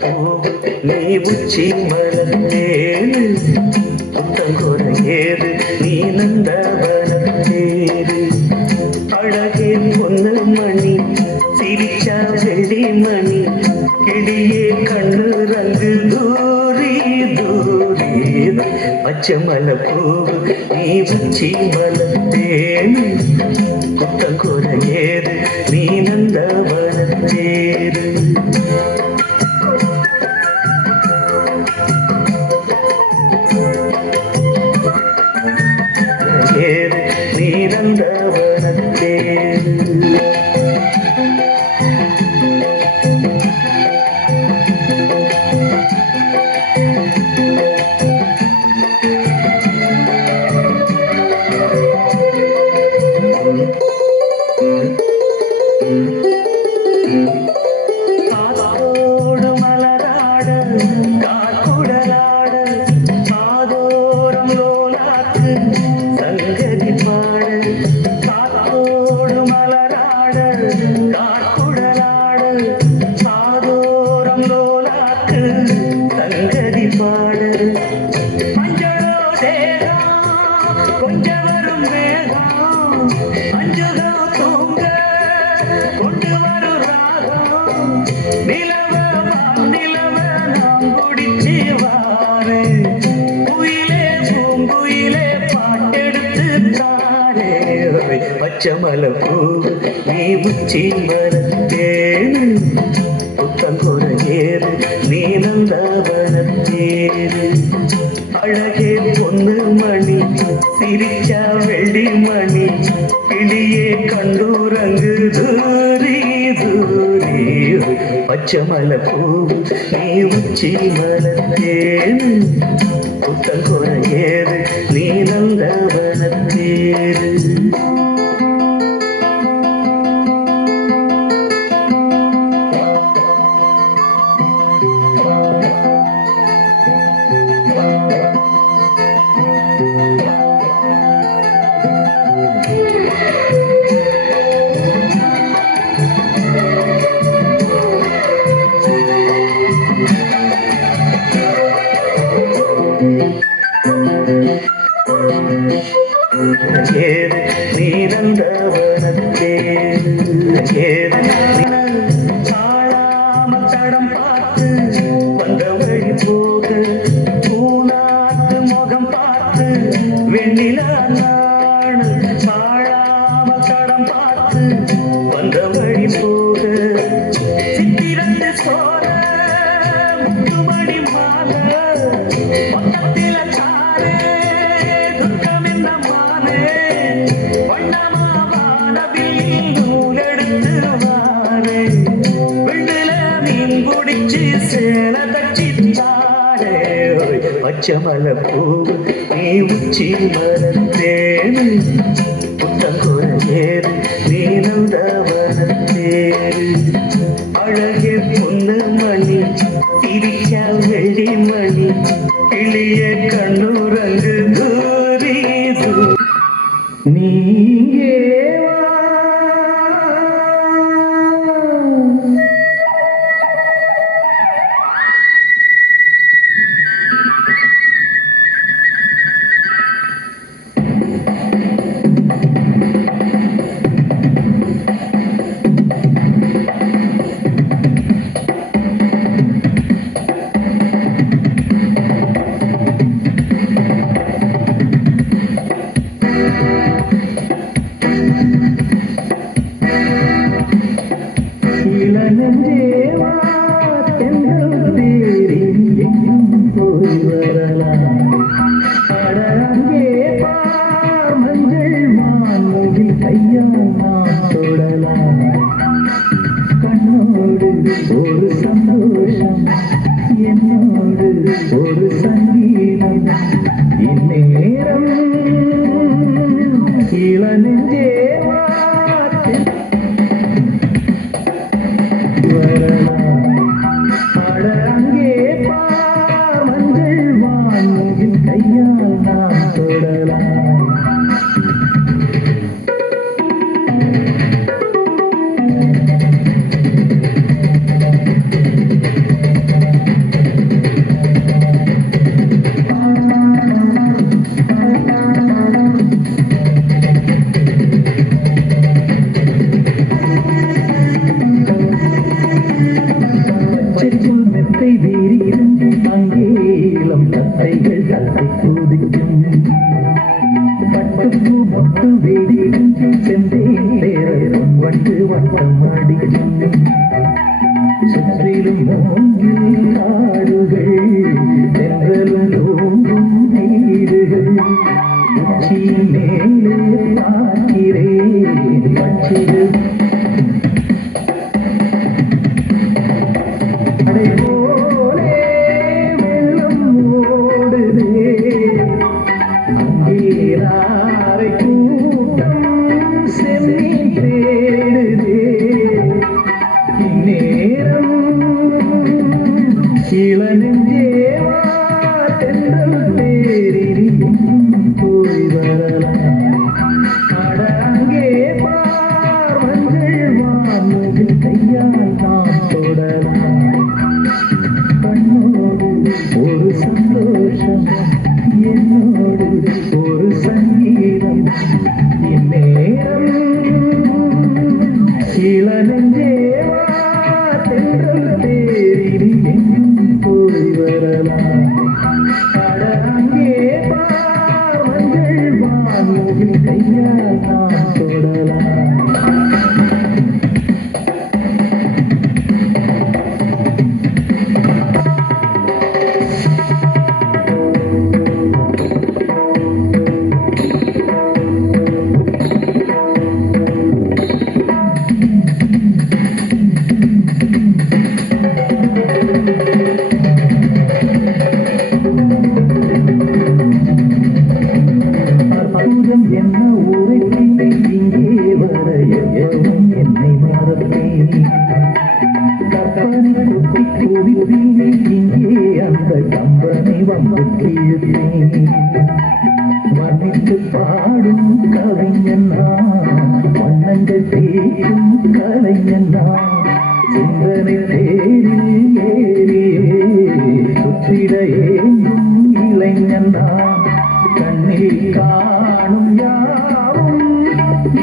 பூவு நீ உச்சி மலர்ந்தேனு புத்தங்குறையேது நீ நந்தவனத்தேரு அழகே பொண்ணு மணி சிரிச்சா வெள்ளி மணி கிளியே கண்ணு ரங்கு தூரி தூரி பச்சைமலை பூவு நீ உச்சி மலர்ந்தேனு புத்தங்குறையேது நீ நந்தவனத்தேரு நீ நந்தவனத்தேரு காதோடு மலராட காக்குடலாட காதோரம் லோலாக்கு சங்கதி பாட காதோடு மலராட காக்குடலாட காதோரம் லோலாக்கு சங்கதி பாட மஞ்சளோ தேகம் கொஞ்சம் வரும் மேகம் மஞ்சளோ தூங்க கொண்டு வரும் ராகம் நிலவ நிலவ நாம் குடிச்சு வாரு குயிலே பூங்குயிலே பாட்டெடுத்து தாரே பச்சைமலை பூவு நீ உச்சி மரத்தேரு புத்தங்குறையேறு நீ நந்தவனத்தேரு அழகே பொண்ணு மணி சிரிச்சா வெள்ளி மணி கிளியே கண்டூரங்கு தூரி தூரி பச்சைமலை பூவு நீ உச்சி மலர்ந்தேனு புத்தங்குறையேறு நீ நந்தவனத்தேரு நீ நந்தவனத்தேரு சாழாம தடம் பார்த்து வந்த வழி போக பூநாட்டு முகம் பார்த்து வெண்ணிலா நாடு சாழாம தடம் பார்த்து வந்த வழி போக சித்திரத்து சோர முத்துமணி மாலை பக்கத்தில சாரே துக்கம் என்ன மானே வண்ணமாவானவில் நூலெடுத்து வாரே வெண்ணில மீன் குடிச்சு சேல தச்சித்தாரே பச்சைமலை பூவு நீ உச்சி மரத்தேரு புத்தங்குறையேறு நீ நந்தவனத்தேரு அழகே பொண்ணு மணி சிரிச்சா வெள்ளி மணி கிளிய கண்ணுரங்கு தூரி நீயே இளநெஞ்சேவா தென்றல் தேரி எங்கும் போய் வரலாம் அட அங்கே பார் மஞ்சள் மான்முடி கையால் நாம் தொடலாம் கண்ணோடு ஒரு சந்தோஷம் என்னோடு ஒரு சங்கீதம் இந்நேரம் இளநெஞ்சேவா அட அங்கே பார் மஞ்சள் வான்முகில் கையால் நாம் தொடலாம் பச்சைக்குள் மெத்தை வீரிக்கும் அங்கே இளம் தத்தைகள் தத்தை கூதிக்கும் பட்டுப்பூ மொட்டு வேடிக்கும் செந்தே தேரும் வண்டு வட்டம் அடிக்கும் சுற்றிலும் மூங்கில் காடுகள் தென்றலும் தோன்றும் வீடுகள் உச்சியின் மேலே பார்க்கிறேன் பட்சிகள் போலே வெள்ளம் ஓடுதே அங்கேயாரை கூட்டம் செம்மி தேடுதே இந்நேரம் இளநெஞ்சேவா தென்றல் தேரில் போய் வரலாம் அட அங்கே பார் மஞ்சள் வான்முகில் கையால் நாம் தொடலாம் கண்ணோடு ஒரு சந்தோஷம் என்னோடு ஒரு சங்கீதம் இந்நேரம் இளநெஞ்சேவா தென்றல் தேரில் எங்கும் போய் வரலாம் அட அங்கே பார் மஞ்சள் வான்முகில் கையால் நாம் தொடலாம் அற்புதம் என்ன உரைக்கினை இங்கே வர எவரும் என்னை மறப்பேன் கற்பனை கொட்டி குவிப்பினை இங்கே அந்த கம்பனை வந்து கீழ்த்தேன் வர்ணித்து பாடும் கவிஞன் நான் வண்ணங்கள் தேடும் கலைஞன் நான் சிந்தனை தேரில் ஏறியே சுற்றிட ஏங்கும் இளைஞன் நான் கண்ணில் காணும் யாவும்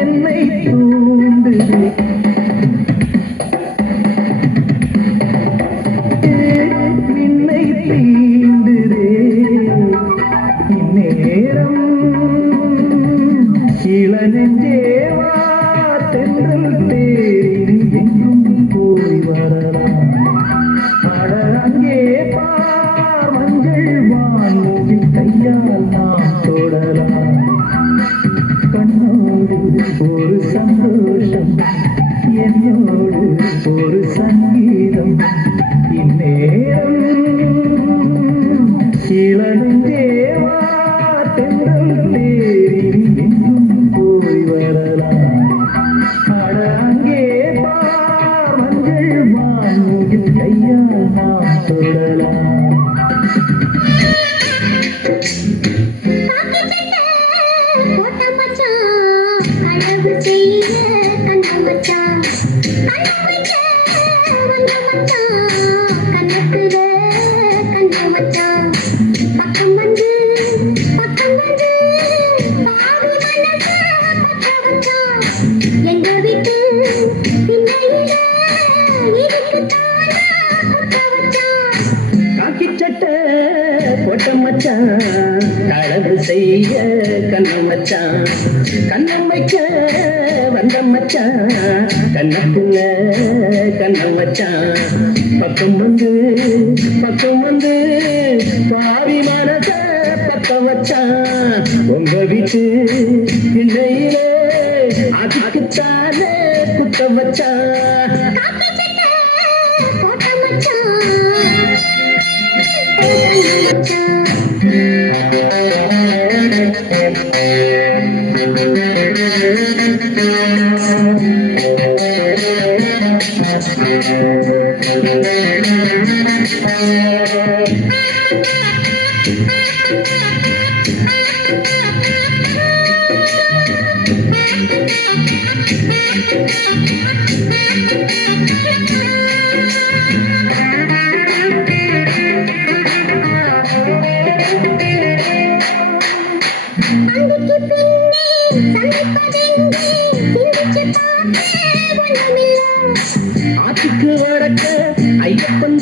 என்னை தூண்டுதே நின்னை தீண்டுதே இந்நேரம் இளநெஞ்சேவா தென்றல் தேரில் எங்கும் போய் வரலாம் அட அங்கே பார் மஞ்சள் வான்முகில் கையால் நாம் தொடலாம் கண்ணோடு ஒரு சந்தோஷம் என்னோடு ஒரு சங்கீதம் இந்நேரம் இளநெஞ்சேவா தென்றல் தேரில் எங்கும் போய் வரலாம் அட அங்கே பார் மஞ்சள் வான்முகில் கையால் நாம் தொடலாம் களவு செய்ய கண்ணம் மச்சான் கண்ணம் வைக்க வந்த மச்சான் கண்ணத்துல கண்ணம் வச்சான் பக்கம் வந்து பாவி மனச பத்த வச்சான் உங்க வீட்டு பிள்ளையிலே அதுக்குத்தானே குத்த வச்சான் Thank you.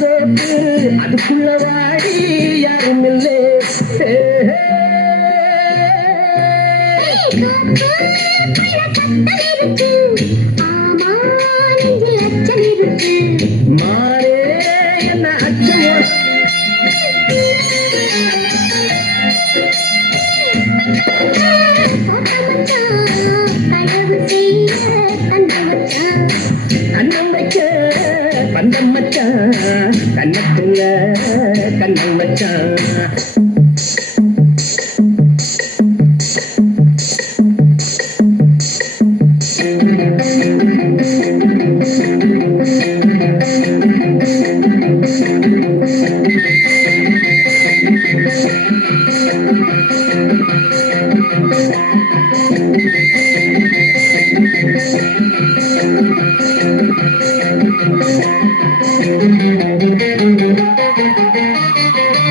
தோப்பு அதுக்குள்ள வாடி யாரும் இல்லை மாறே என்ன அச்சமோ கண்ணம் வைக்க பந்தம் மச்சான் கண்ணத்துல கண்ணம் மச்சான்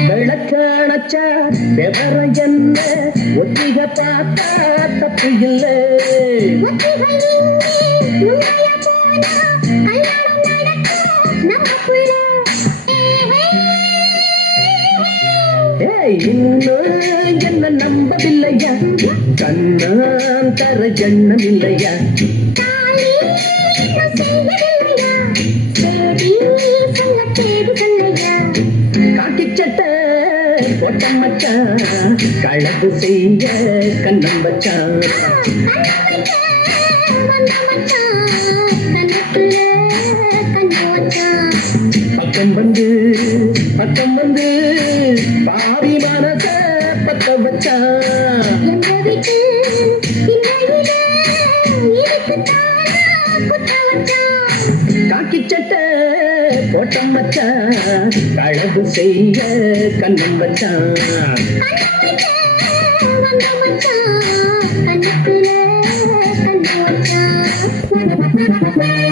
விளக்கானச்சா விவரம் என்ன ஒத்திக பார்த்தா தப்பு இல்லை இன்னும் என்ன நம்பவில்லையா கண்ணான் தர ஜன்னம் இல்லையா காக்கி சட்டை போட்டம் மச்சான் கழகு செய்ய கண்ணம் வச்சான் பக்கம் வந்து பாவி மனச பத்த வச்சான் காக்கி சட்டை போட்டம் வச்சான் கழகு செய்ய கண்ணம் வச்சான் கண்ணத்துல கண்ணு வச்சான்